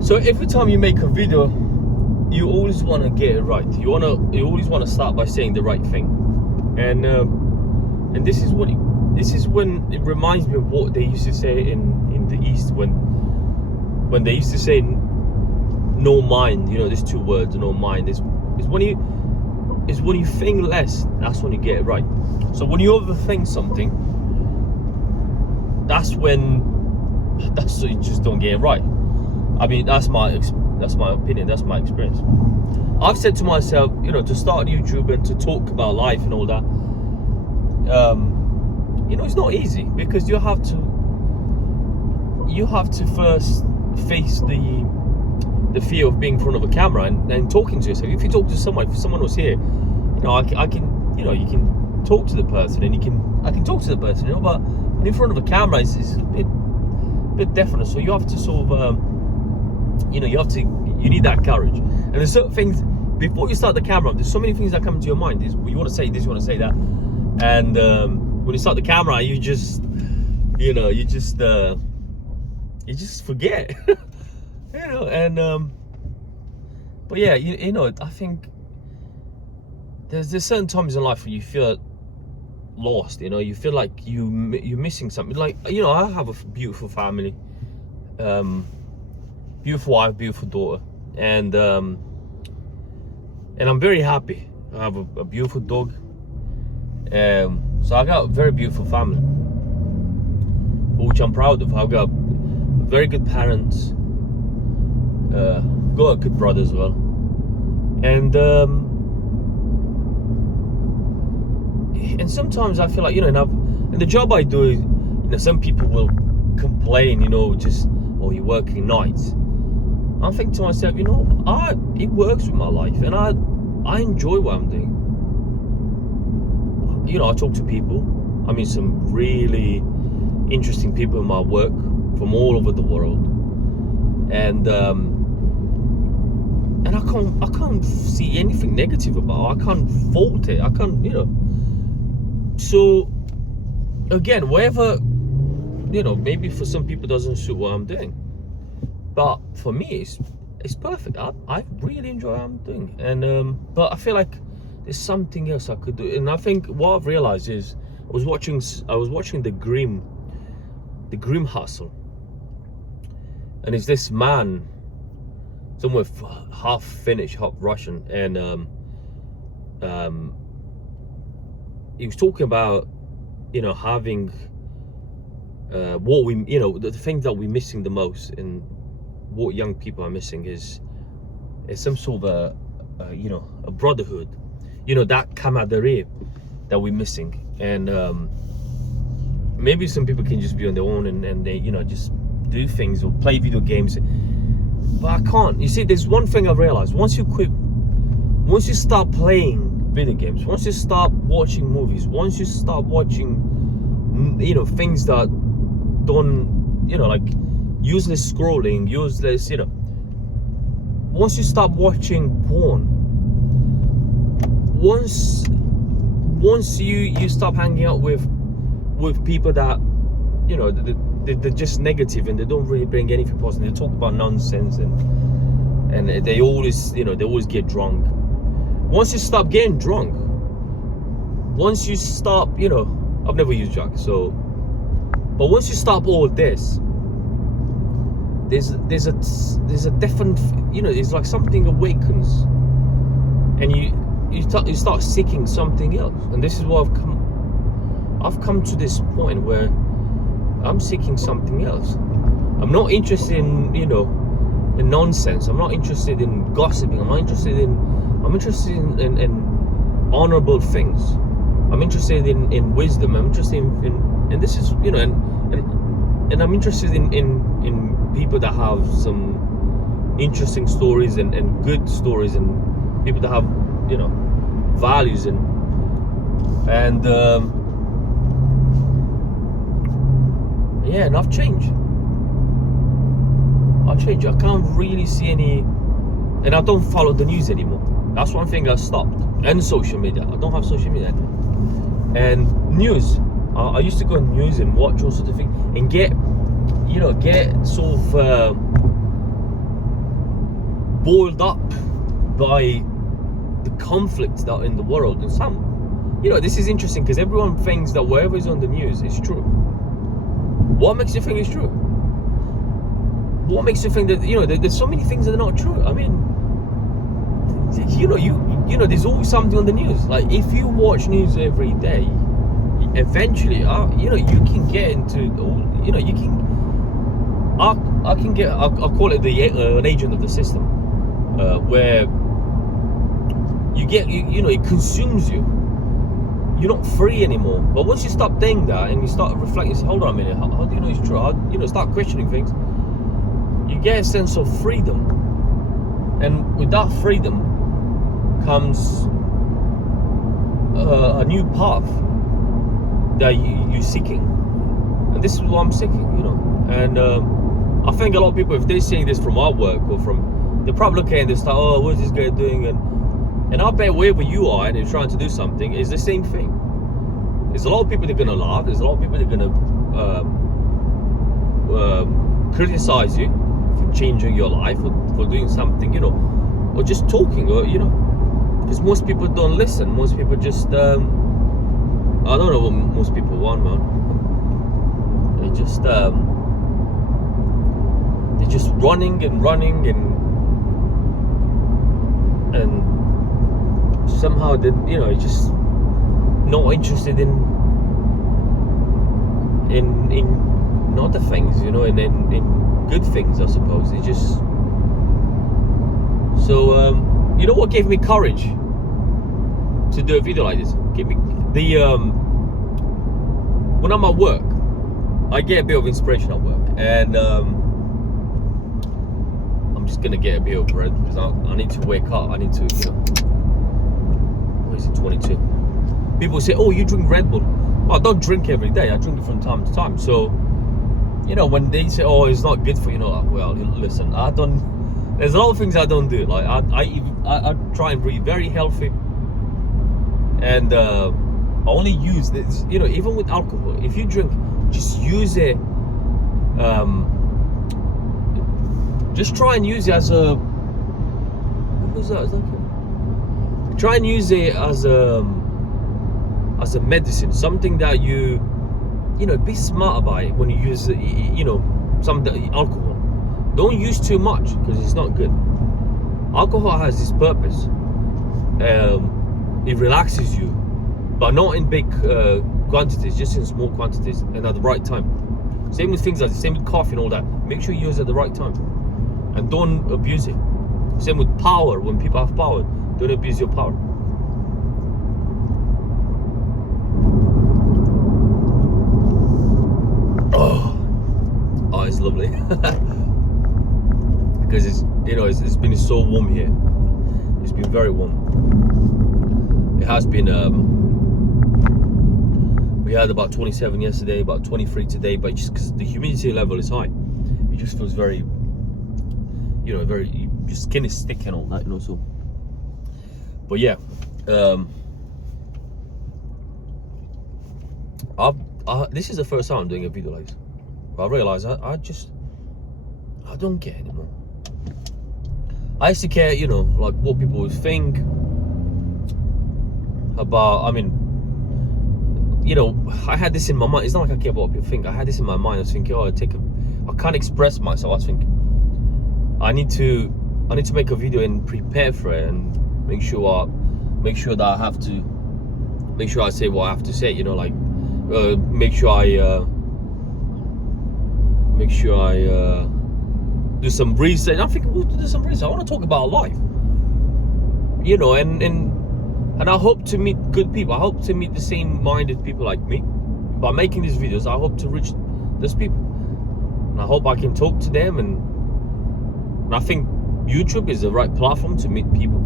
So every time you make a video, you always want to get it right. You always want to start by saying the right thing, and this is when it reminds me of what they used to say in the East when they used to say no mind. You know, there's two words, no mind. Is when you think less. That's when you get it right. So when you overthink something, that's when you just don't get it right. I mean, that's my opinion. That's my experience. I've said to myself, you know, to start YouTube and to talk about life and all that. You know, it's not easy because you have to first face the fear of being in front of a camera and talking to yourself. If you talk to someone, if someone was here, you know, I can, you know, you can talk to the person and I can talk to the person, you know, but in front of a camera it's a bit different. So you have to sort of, you know, you need that courage. And there's certain things before you start the camera. There's so many things that come into your mind. You want to say this, you want to say that, and when you start the camera, you just forget. You know, and but yeah, you know, I think there's certain times in life where you feel lost. You know, you feel like you're missing something. Like, you know, I have a beautiful family, beautiful wife, beautiful daughter, and I'm very happy. I have a beautiful dog. So I got a very beautiful family, which I'm proud of. I've got very good parents. Got a good brother as well, and sometimes I feel like, you know, in the job I do, you know, some people will complain, you know, just, oh, you're working nights. I think to myself, you know, it works with my life, and I enjoy what I'm doing. You know, I talk to people. I mean, some really interesting people in my work from all over the world, and I can't see anything negative about it. I can't fault it. I can't, you know. So again, whatever, you know, maybe for some people doesn't suit what I'm doing, but for me it's perfect. I really enjoy what I'm doing, and but I feel like there's something else I could do. And I think what I've realized is I was watching the Grim Hustle, and it's this man, somewhere half Finnish, half Russian, and he was talking about, you know, having what we, you know, the things that we're missing the most, and what young people are missing is some sort of you know, a brotherhood, you know, that camaraderie that we're missing. And maybe some people can just be on their own and they, you know, just do things or play video games, but I can't. You see, there's one thing I realized: once you start playing video games, once you start watching movies, once you start watching, you know, things that don't, you know, like useless scrolling, useless, you know, once you start watching porn, once you stop hanging out with people that, you know, they're just negative and they don't really bring anything positive. They talk about nonsense and they always, you know, they always get drunk. Once you stop getting drunk, once you stop, you know, I've never used drugs, so, but once you stop all this, there's a different, you know, it's like something awakens, and you start seeking something else. And this is what I've come to this point where I'm seeking something else. I'm not interested in, you know, in nonsense. I'm not interested in gossiping. I'm interested in honorable things. I'm interested in wisdom. I'm interested in this is, you know, and I'm interested in people that have some interesting stories and good stories, and people that have, you know, values and yeah, and I've changed. I can't really see any, and I don't follow the news anymore. That's one thing I stopped. And social media. I don't have social media anymore. And news. I used to go on news and watch all sorts of things and get sort of boiled up by the conflicts that are in the world. And some, this is interesting because everyone thinks that whatever is on the news is true. What makes you think it's true? What makes you think that, there's so many things that are not true? I mean, there's always something on the news. Like, if you watch news every day, eventually, you can get into, you can, I'll call it an agent of the system, where you get, it consumes you. You're not free anymore. But once you stop doing that and you start reflecting, say, hold on a minute, how do you know it's true? How, start questioning things. You get a sense of freedom, and with that freedom comes a new path that you're seeking, and this is what I'm seeking, And I think a lot of people, if they're seeing this from our work or from, they're probably looking at this, like, oh, what's this guy doing? And I bet wherever you are and you're trying to do something, it's the same thing. There's a lot of people that are gonna laugh. There's a lot of people that are gonna criticize you for changing your life, or for doing something, or just talking, or because most people don't listen. Most people just I don't know what most people want, man. They're just running and somehow just not interested in other things, in good things, I suppose. It's just so what gave me courage to do a video like this? Give me the when I'm at work, I get a bit of inspiration at work, and I'm just gonna get a bit of bread because I need to wake up. I need to, what is it, 22? People say, oh, you drink Red Bull. Well, I don't drink every day. I drink it from time to time. So, when they say, oh, it's not good for you, well, listen, there's a lot of things I don't do. Like, I try and be very healthy. And I only use this, even with alcohol, if you drink, just use it, just try and use it as a, what was that? Try and use it as a medicine, something that you be smart about it when you use some alcohol. Don't use too much because it's not good. Alcohol has this purpose. It relaxes you, but not in big quantities, just in small quantities and at the right time. Same with things like same with coffee and all that. Make sure you use it at the right time and don't abuse it. Same with power. When people have power, don't abuse your power. Oh, it's lovely. Because it's been so warm here. It's been very warm. It has been. We had about 27 yesterday, about 23 today, but just because the humidity level is high, it just feels very, your skin is thick and all that, so. But yeah, this is the first time I'm doing a video like this. I realize I don't care anymore. I used to care, like what people would think about. I mean, I had this in my mind. It's not like I care about what people think. I had this in my mind. I was thinking, I can't express myself. I was thinking, I need to make a video and prepare for it and make sure that I have to make sure I say what I have to say. Make sure I do some research. I'm thinking, we'll do some research. I want to talk about life, and I hope to meet good people. I hope to meet the same-minded people like me. By making these videos, I hope to reach those people, and I hope I can talk to them. And I think YouTube is the right platform to meet people,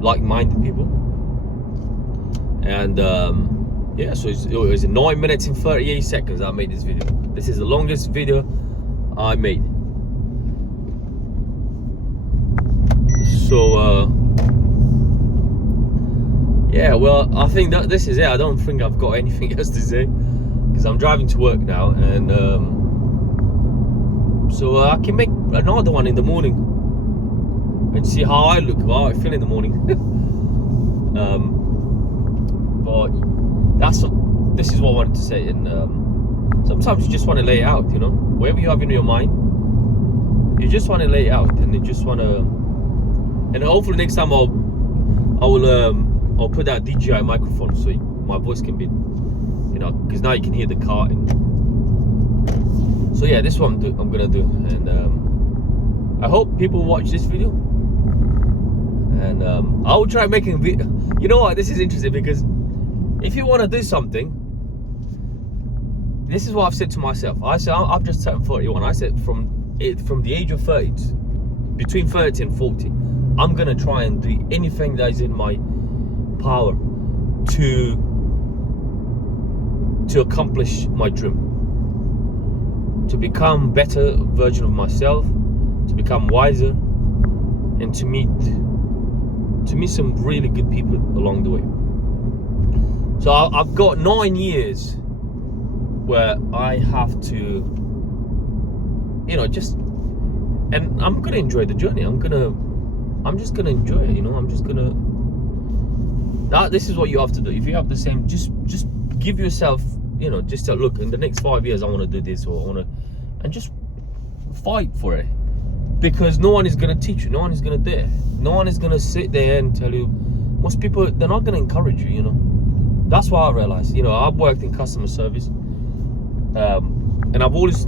like-minded people. And yeah, so it was 9 minutes and 38 seconds I made this video. This is the longest video I made. So yeah, well, I think that this is it. I don't think I've got anything else to say because I'm driving to work now, and so I can make another one in the morning. and see how I look, how I feel in the morning. But this is what I wanted to say. And sometimes you just want to lay it out, you know, whatever you have in your mind, you just want to lay it out, and you just want to. And hopefully next time I'll put that DJI microphone so my voice can be, you know, because now you can hear the car. So yeah, this is what I'm gonna do, and I hope people watch this video, and I will try making a video. You know what? This is interesting because if you want to do something, this is what I've said to myself. I said I've just turned 41. I said from the age of 30, between 30 and 40, I'm gonna try and do anything that is in my power to accomplish my dream, to become better version of myself, to become wiser, and to meet some really good people along the way. So I've got 9 years where I have to, you know, and I'm gonna enjoy the journey. I'm just gonna enjoy it, you know. This is what you have to do. If you have the same, just give yourself, you know, just to look, in the next 5 years I want to do this, or I want to, and just fight for it, because no one is going to teach you, no one is going to do it, no one is going to sit there and tell you. Most people, they're not going to encourage you, you know. That's what I realized. You know, I've worked in customer service, and I've always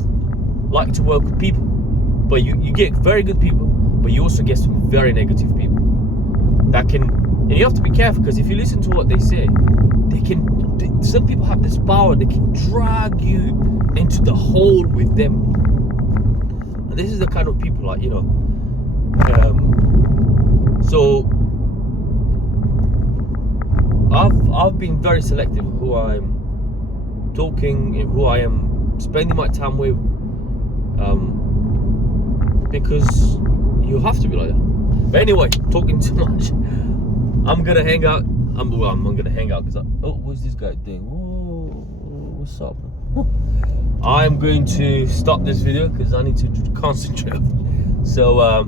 liked to work with people, but you get very good people, but you also get some very negative people that can, and you have to be careful, because if you listen to what they say, some people have this power, they can drag you into the hole with them. And this is the kind of people, like, you know, so I've been very selective who I'm talking and who I am spending my time with, because you have to be like that. But anyway, talking too much. I'm gonna hang out. I'm gonna hang out because what's this guy doing? Whoa, what's up? I'm going to stop this video because I need to concentrate. So I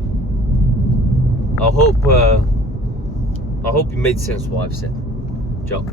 hope it made sense what I've said. Ciao.